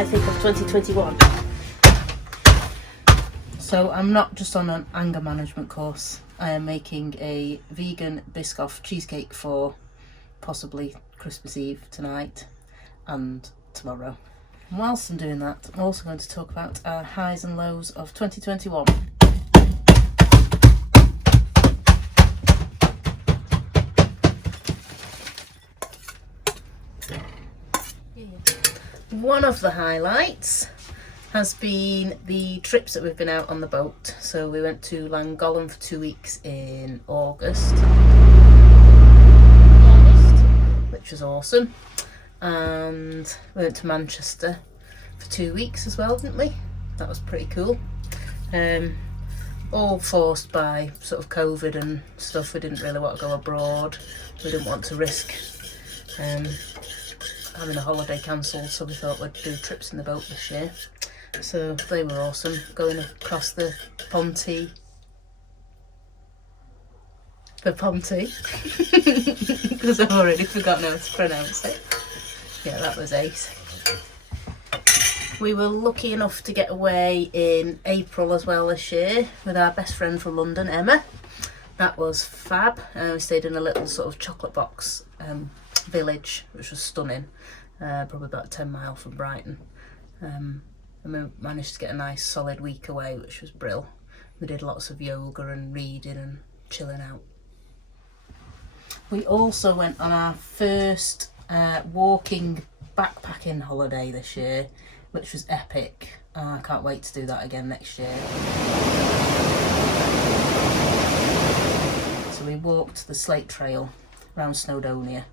I think of 2021. So I'm not just on an anger management course. I am making a vegan Biscoff cheesecake for possibly Christmas Eve tonight and tomorrow. And whilst I'm doing that, I'm also going to talk about our highs and lows of 2021. One of the highlights has been the trips that we've been out on the boat. So we went to Llangollen for 2 weeks in August, which was awesome. And we went to Manchester for 2 weeks as well, didn't we? That was pretty cool. All forced by sort of COVID and stuff. We didn't really want to go abroad. We didn't want to risk having a holiday cancelled, so we thought we'd do trips in the boat this year. So they were awesome, going across the Ponty. Because I've already forgotten how to pronounce it. Yeah, that was ace. We were lucky enough to get away in April as well this year with our best friend from London, Emma. That was fab. We stayed in a little sort of chocolate box village, which was stunning, probably about 10 miles from Brighton. And we managed to get a nice solid week away, which was brill. We did lots of yoga and reading and chilling out. We also went on our first walking backpacking holiday this year, which was epic. I can't wait to do that again next year. So we walked the Slate Trail around Snowdonia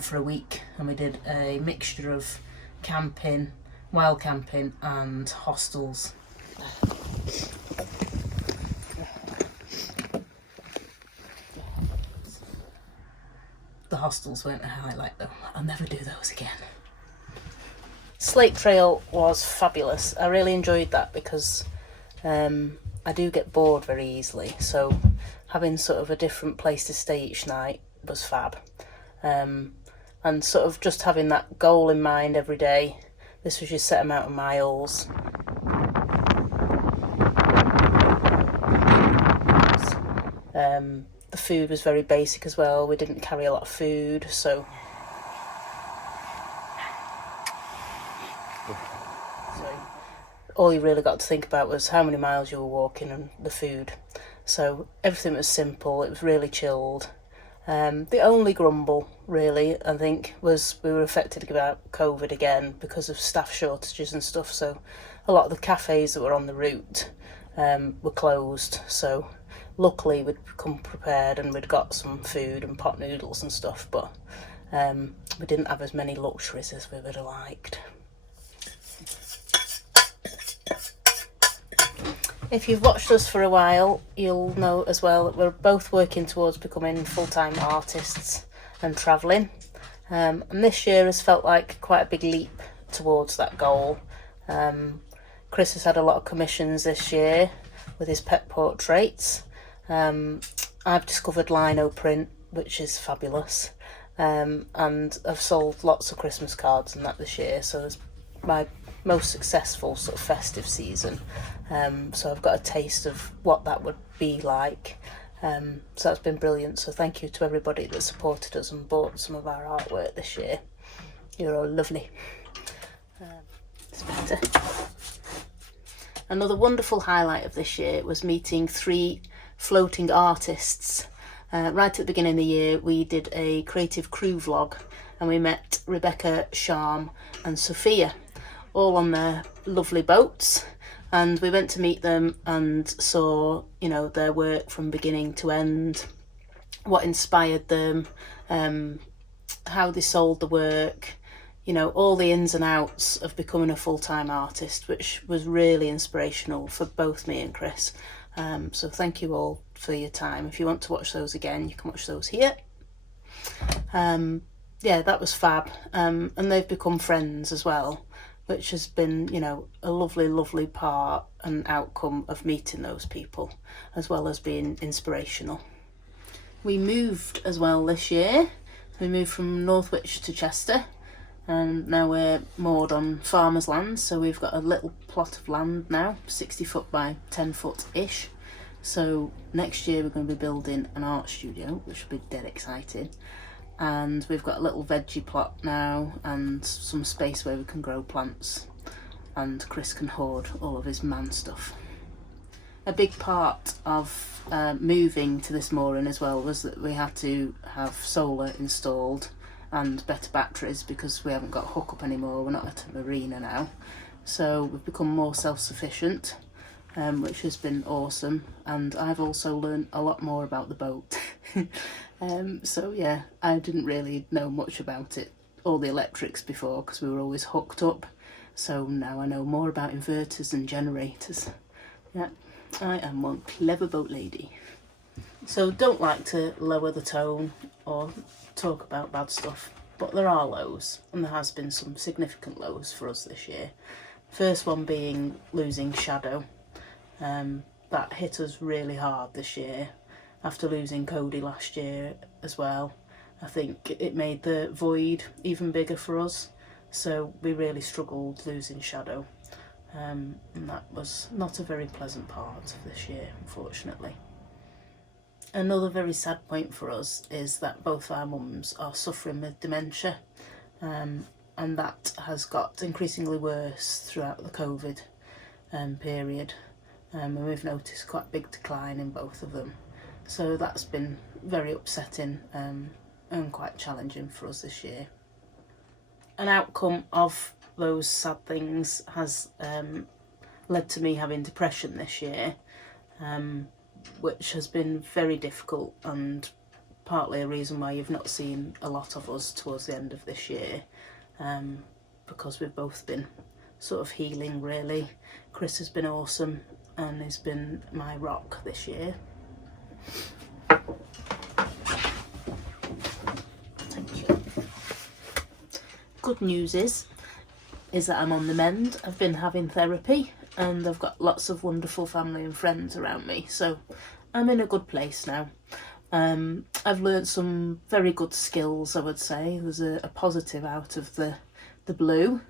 for a week, and we did a mixture of camping, wild camping and hostels. The hostels weren't a highlight though. I'll never do those again. Slate Trail was fabulous. I really enjoyed that because I do get bored very easily, so having sort of a different place to stay each night was fab. And sort of just having that goal in mind every day. This was your set amount of miles. The food was very basic as well. We didn't carry a lot of food, so all you really got to think about was how many miles you were walking and the food. So everything was simple. It was really chilled. The only grumble, really, I think, was we were affected about COVID again because of staff shortages and stuff. So a lot of the cafes that were on the route were closed. So luckily we'd come prepared and we'd got some food and pot noodles and stuff, but we didn't have as many luxuries as we would have liked. If you've watched us for a while, you'll know as well that we're both working towards becoming full-time artists and travelling. And this year has felt like quite a big leap towards that goal. Chris has had a lot of commissions this year with his pet portraits. I've discovered lino print, which is fabulous. And I've sold lots of Christmas cards and that this year, so it's my most successful sort of festive season. So I've got a taste of what that would be like. So that's been brilliant. So thank you to everybody that supported us and bought some of our artwork this year. You're all lovely. It's better. Another wonderful highlight of this year was meeting 3 floating artists. Right at the beginning of the year, we did a creative crew vlog and we met Rebecca, Sharm and Sophia, all on their lovely boats. And we went to meet them and saw, you know, their work from beginning to end, what inspired them, how they sold the work, you know, all the ins and outs of becoming a full-time artist, which was really inspirational for both me and Chris. So thank you all for your time. If you want to watch those again, you can watch those here. Yeah, that was fab. And they've become friends as well, which has been, you know, a lovely, lovely part and outcome of meeting those people, as well as being inspirational. We moved as well this year. We moved from Northwich to Chester, And now we're moored on farmer's land, so we've got a little plot of land now, 60 foot by 10 foot ish. So next year we're going to be building an art studio, which will be dead exciting. And we've got a little veggie plot now and some space where we can grow plants, and Chris can hoard all of his man stuff. A big part of moving to this mooring as well was that we had to have solar installed and better batteries because we haven't got a hookup anymore. We're not at a marina now, so we've become more self-sufficient, which has been awesome. And I've also learned a lot more about the boat. So yeah, I didn't really know much about it, all the electrics before, because we were always hooked up. So now I know more about inverters and generators. Yeah, I am one clever boat lady. So don't like to lower the tone or talk about bad stuff, but there are lows, and there has been some significant lows for us this year. First one being losing Shadow. That hit us really hard this year after losing Cody last year as well. I think it made the void even bigger for us, so we really struggled losing Shadow, and that was not a very pleasant part of this year, unfortunately. Another very sad point for us is that both our mums are suffering with dementia, and that has got increasingly worse throughout the COVID period, and we've noticed quite a big decline in both of them. So that's been very upsetting and quite challenging for us this year. An outcome of those sad things has led to me having depression this year, which has been very difficult, and partly a reason why you've not seen a lot of us towards the end of this year, because we've both been sort of healing really. Chris has been awesome and has been my rock this year. Thank you. Good news is that I'm on the mend. I've been having therapy and I've got lots of wonderful family and friends around me, so I'm in a good place now. I've learned some very good skills, I would say. There's a positive out of the blue.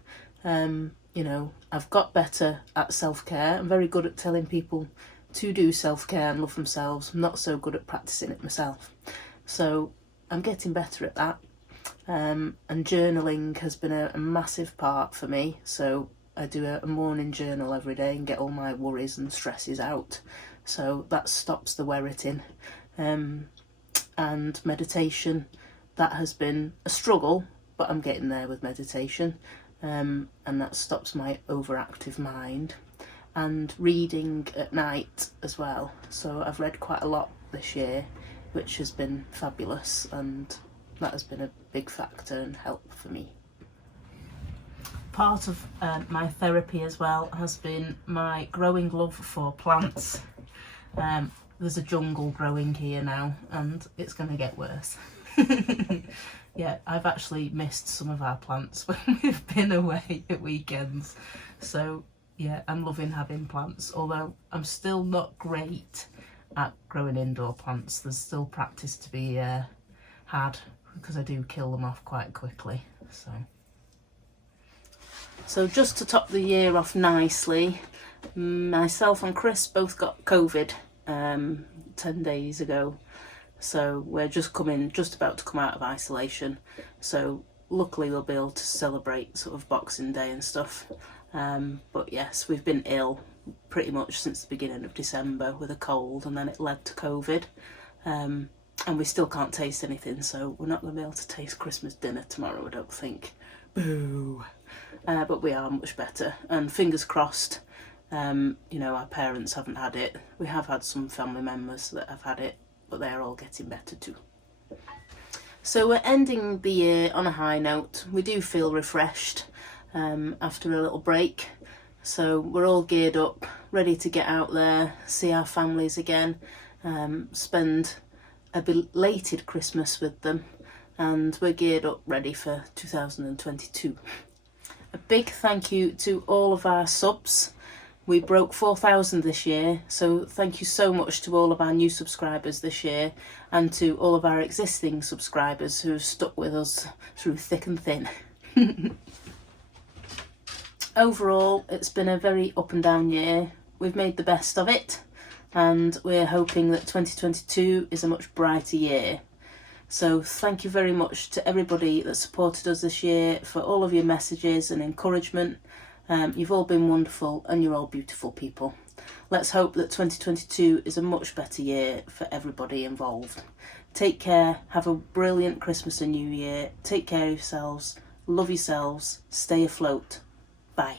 You know, I've got better at self-care. I'm very good at telling people to do self-care and love themselves. I'm not so good at practicing it myself, so I'm getting better at that. And journaling has been a massive part for me, so I do a morning journal every day and get all my worries and stresses out, so that stops the worrying. And meditation, that has been a struggle, but I'm getting there with meditation, and that stops my overactive mind. And reading at night as well, so I've read quite a lot this year, which has been fabulous, and that has been a big factor and help for me. Part of my therapy as well has been my growing love for plants. There's a jungle growing here now, and it's going to get worse. Yeah, I've actually missed some of our plants when we've been away at weekends, so yeah, I'm loving having plants, although I'm still not great at growing indoor plants. There's still practice to be had, because I do kill them off quite quickly. So just to top the year off nicely, myself and Chris both got COVID 10 days ago, so we're just about to come out of isolation, so luckily we'll be able to celebrate sort of Boxing Day and stuff. But yes, we've been ill pretty much since the beginning of December with a cold, and then it led to COVID, and we still can't taste anything, so we're not going to be able to taste Christmas dinner tomorrow, I don't think. Boo! But we are much better, and fingers crossed, you know, our parents haven't had it. We have had some family members that have had it, but they're all getting better too. So we're ending the year on a high note. We do feel refreshed after a little break, so we're all geared up, ready to get out there, see our families again, spend a belated Christmas with them, and we're geared up ready for 2022. A big thank you to all of our subs. We broke 4,000 this year, so thank you so much to all of our new subscribers this year, and to all of our existing subscribers who have stuck with us through thick and thin. Overall, it's been a very up and down year. We've made the best of it, and we're hoping that 2022 is a much brighter year. So thank you very much to everybody that supported us this year for all of your messages and encouragement. You've all been wonderful and you're all beautiful people. Let's hope that 2022 is a much better year for everybody involved. Take care, have a brilliant Christmas and New Year, take care of yourselves, love yourselves, stay afloat. Bye.